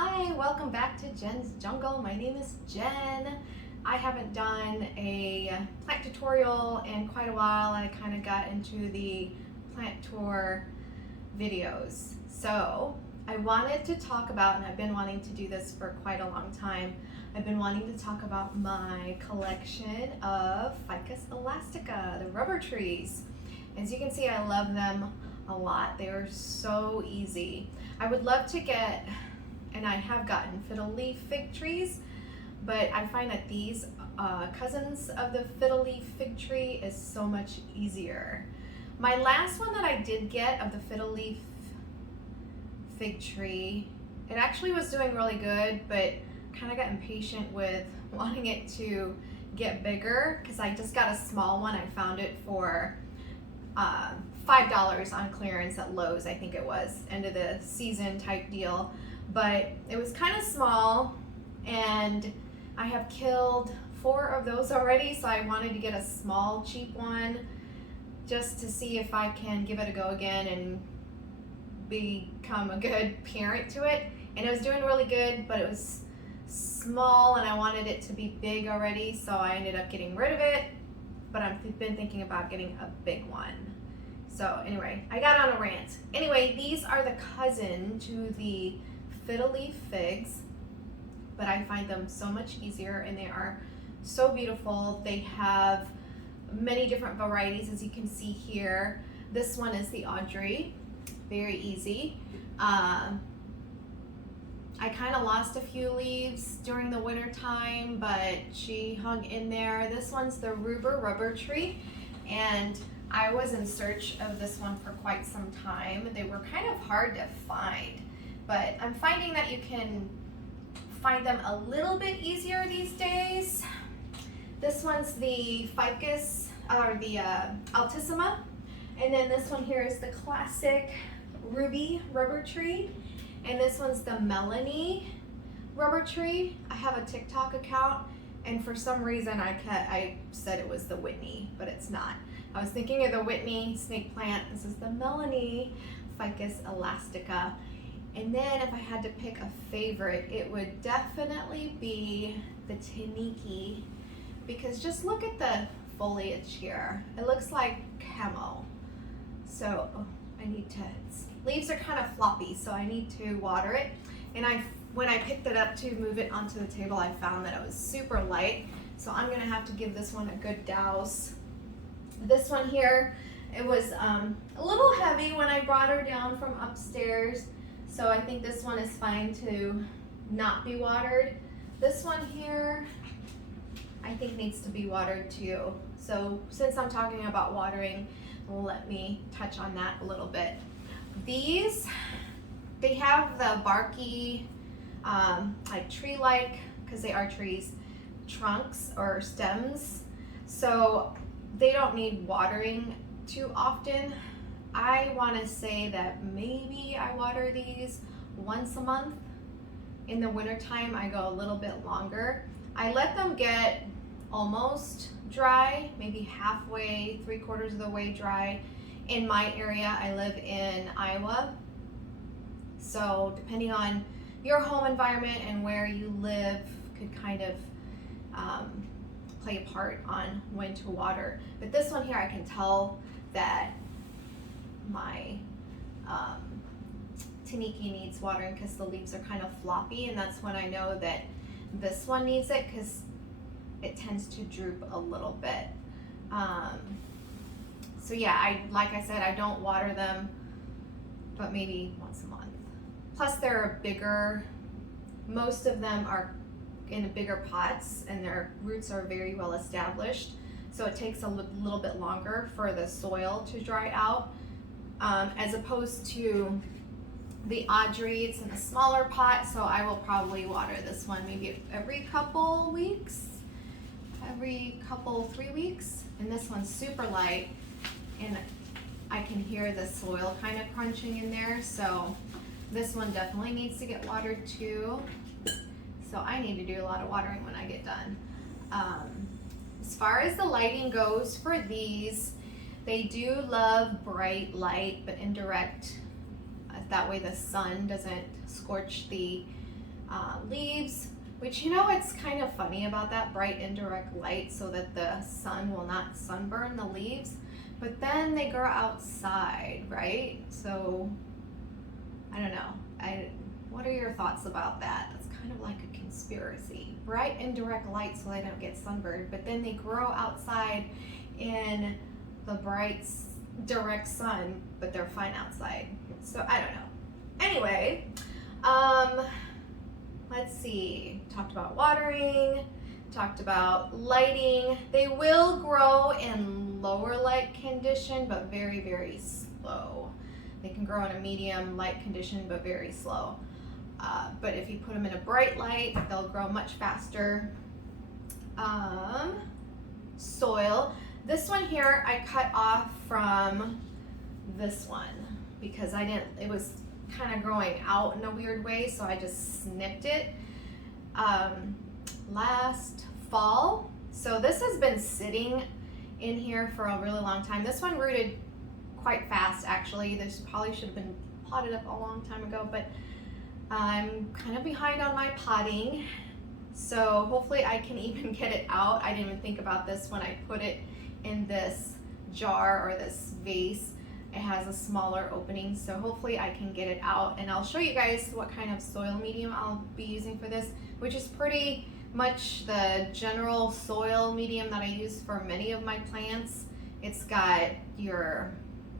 Hi, welcome back to Jen's Jungle. My name is Jen. I haven't done a plant tutorial in quite a while. I kind of got into the plant tour videos. So I wanted to talk about, and I've been wanting to do this for quite a long time, I've been wanting to talk about my collection of Ficus Elastica, the rubber trees. As you can see, I love them a lot. They are so easy. I would love to get, and I have gotten, fiddle leaf fig trees, but I find that these cousins of the fiddle leaf fig tree is so much easier. My last one that I did get of the fiddle leaf fig tree, it actually was doing really good, but kind of got impatient with wanting it to get bigger because I just got a small one. I found it for $5 on clearance at Lowe's, I think it was, end of the season type deal. But it was kind of small, and I have killed 4 of those already, so I wanted to get a small, cheap one just to see if I can give it a go again and become a good parent to it. And it was doing really good, but it was small and I wanted it to be big already, so I ended up getting rid of it, but I've been thinking about getting a big one. So anyway, I got on a rant. Anyway, these are the cousin to the fiddle leaf figs, but I find them so much easier and they are so beautiful. They have many different varieties, as you can see here. This one is the Audrey, very easy. I kind of lost a few leaves during the winter time, but she hung in there. This one's the rubber tree, and I was in search of this one for quite some time. They were kind of hard to find, but I'm finding that you can find them a little bit easier these days. This one's the Ficus, or the Altissima, and then this one here is the classic ruby rubber tree, and this one's the Melanie rubber tree. I have a TikTok account, and for some reason I said it was the Whitney, but it's not. I was thinking of the Whitney snake plant. This is the Melanie Ficus Elastica. And then if I had to pick a favorite, it would definitely be the Tiniki, because just look at the foliage here. It looks like camo. So I need to, leaves are kind of floppy, so I need to water it. And when I picked it up to move it onto the table, I found that it was super light. So I'm gonna have to give this one a good douse. This one here, it was a little heavy when I brought her down from upstairs. So I think this one is fine to not be watered. This one here, I think needs to be watered too. So since I'm talking about watering, let me touch on that a little bit. These, they have the barky, like tree-like, because they are trees, trunks or stems. So they don't need watering too often. I want to say that maybe I water these once a month. In the wintertime, I go a little bit longer. I let them get almost dry, maybe halfway, 3/4 of the way dry. In my area, I live in Iowa. So depending on your home environment and where you live could kind of play a part on when to water. But this one here, I can tell that my Tiniki needs watering because the leaves are kind of floppy, and that's when I know that this one needs it because it tends to droop a little bit. So yeah, like I said, I don't water them, but maybe once a month. Plus they're bigger, most of them are in bigger pots and their roots are very well established. So it takes a little bit longer for the soil to dry out, as opposed to the Audrey. It's in a smaller pot, so I will probably water this one maybe every couple weeks, 3 weeks. And this one's super light, and I can hear the soil kind of crunching in there, so this one definitely needs to get watered too. So I need to do a lot of watering when I get done. As far as the lighting goes for these, they do love bright light, but indirect. That way the sun doesn't scorch the leaves, which, you know, it's kind of funny about that bright indirect light so that the sun will not sunburn the leaves, but then they grow outside, right? So I don't know. What are your thoughts about that? That's kind of like a conspiracy. Bright indirect light so they don't get sunburned, but then they grow outside in the bright direct sun, but they're fine outside. So I don't know. Anyway, let's see. Talked about watering, talked about lighting. They will grow in lower light condition, but very, very slow. They can grow in a medium light condition, but very slow. But if you put them in a bright light, they'll grow much faster. Soil. This one here I cut off from this one because it was kind of growing out in a weird way, so I just snipped it last fall. So this has been sitting in here for a really long time. This one rooted quite fast, actually. This probably should have been potted up a long time ago, but I'm kind of behind on my potting, so hopefully I can even get it out. I didn't even think about this when I put it in this jar or this vase. It has a smaller opening, so hopefully I can get it out, and I'll show you guys what kind of soil medium I'll be using for this, which is pretty much the general soil medium that I use for many of my plants. It's got your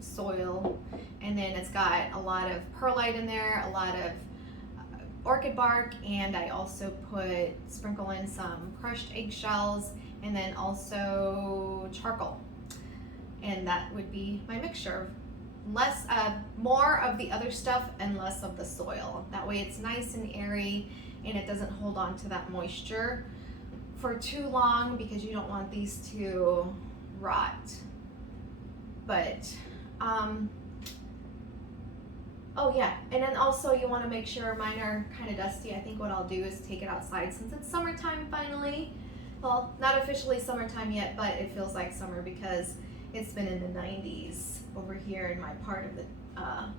soil, and then it's got a lot of perlite in there, a lot of orchid bark, and I also sprinkle in some crushed eggshells, and then also charcoal. And that would be my mixture. More of the other stuff and less of the soil. That way it's nice and airy and it doesn't hold on to that moisture for too long, because you don't want these to rot. But oh yeah, and then also you want to make sure mine are kind of dusty. I think what I'll do is take it outside since it's summertime finally. Well, not officially summertime yet, but it feels like summer because it's been in the 90s over here in my part of the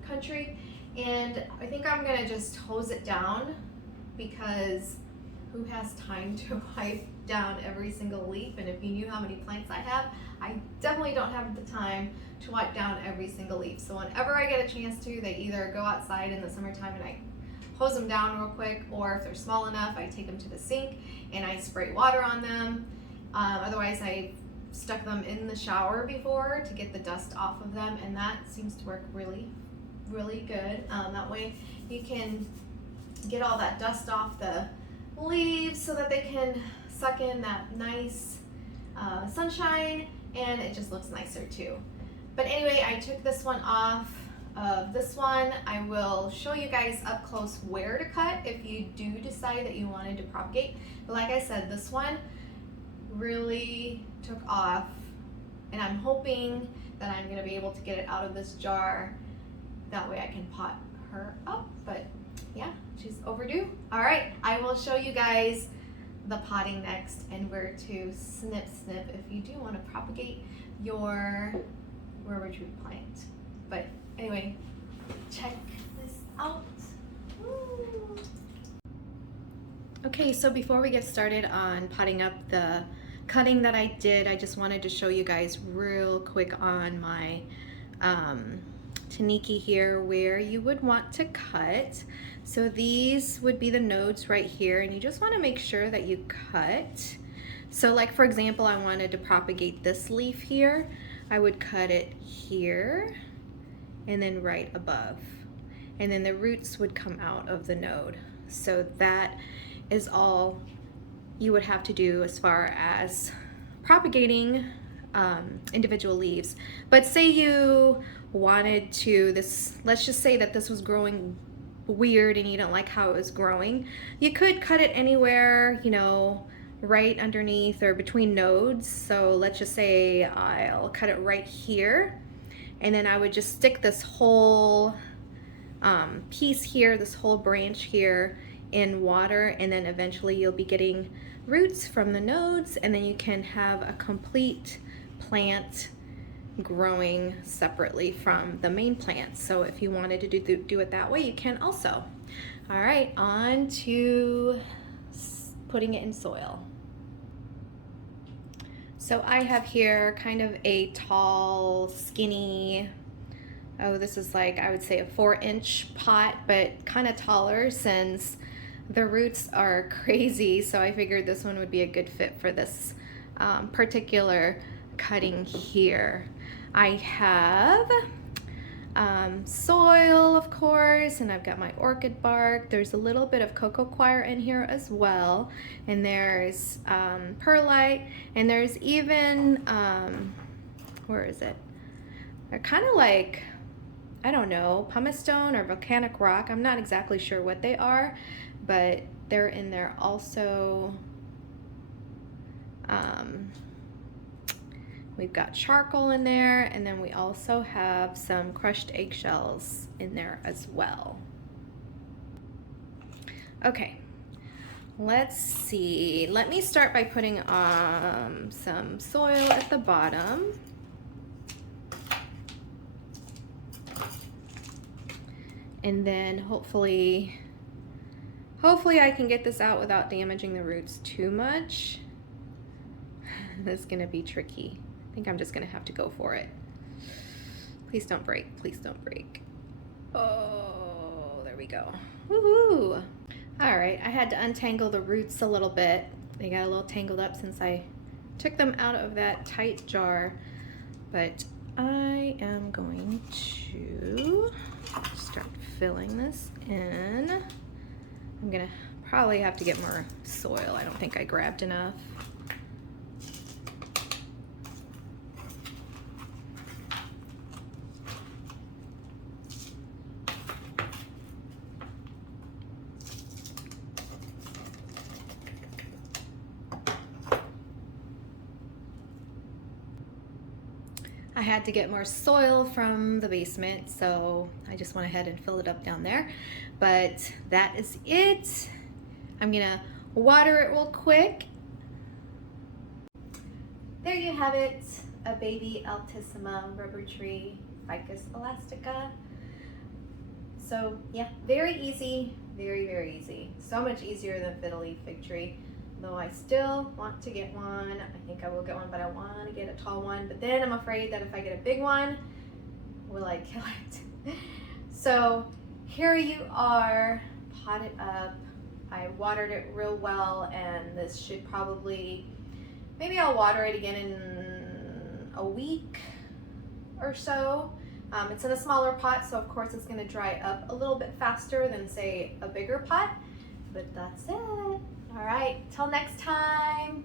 country. And I think I'm gonna just hose it down, because who has time to wipe down every single leaf? And if you knew how many plants I have, I definitely don't have the time to wipe down every single leaf. So whenever I get a chance to, they either go outside in the summertime and I hose them down real quick, or if they're small enough, I take them to the sink and I spray water on them. Otherwise, I stuck them in the shower before to get the dust off of them, and that seems to work really, really good. That way you can get all that dust off the leaves so that they can suck in that nice sunshine, and it just looks nicer too. But anyway, I took this one off of this one. I will show you guys up close where to cut if you do decide that you wanted to propagate. But like I said, this one really took off, and I'm hoping that I'm going to be able to get it out of this jar. That way I can pot her up. But yeah, she's overdue. All right, I will show you guys the potting next and where to snip if you do want to propagate your rubber tree plant. But anyway, check this out. Woo. Okay, so before we get started on potting up the cutting that I did, I just wanted to show you guys real quick on my Taniki here where you would want to cut. So these would be the nodes right here, and you just want to make sure that you cut. So like for example, I wanted to propagate this leaf here. I would cut it here and then right above, and then the roots would come out of the node. So that is all you would have to do as far as propagating individual leaves. But say you wanted to, let's just say that this was growing weird and you don't like how it was growing, you could cut it anywhere, you know, right underneath or between nodes. So let's just say I'll cut it right here, and then I would just stick this whole piece here, this whole branch here in water, and then eventually you'll be getting roots from the nodes, and then you can have a complete plant growing separately from the main plant. So if you wanted to do it that way, you can also. All right, on to putting it in soil. So I have here kind of a tall, skinny, oh, this is like, I would say a 4-inch pot, but kind of taller since the roots are crazy. So I figured this one would be a good fit for this particular cutting here. I have soil, of course, and I've got my orchid bark. There's a little bit of cocoa coir in here as well, and there's perlite, and there's even where is it? They're kind of like, I don't know, pumice stone or volcanic rock. I'm not exactly sure what they are, but they're in there also. We've got charcoal in there, and then we also have some crushed eggshells in there as well. Okay, let's see. Let me start by putting some soil at the bottom. And then hopefully I can get this out without damaging the roots too much. This is gonna be tricky. I think I'm just gonna have to go for it. Please don't break, please don't break. Oh, there we go. Woohoo! All right, I had to untangle the roots a little bit. They got a little tangled up since I took them out of that tight jar, but I am going to start filling this in. I'm gonna probably have to get more soil. I don't think I grabbed enough. I had to get more soil from the basement, so I just went ahead and filled it up down there. But that is it. I'm gonna water it real quick. There you have it, a baby Altissima rubber tree, Ficus Elastica. So yeah, very easy, very, very easy. So much easier than fiddle leaf fig tree. Though I still want to get one. I think I will get one, but I want to get a tall one. But then I'm afraid that if I get a big one, will I kill it? So here you are, potted up. I watered it real well, and this should probably, maybe I'll water it again in a week or so. It's in a smaller pot, so of course it's going to dry up a little bit faster than, say, a bigger pot. But that's it. All right, till next time.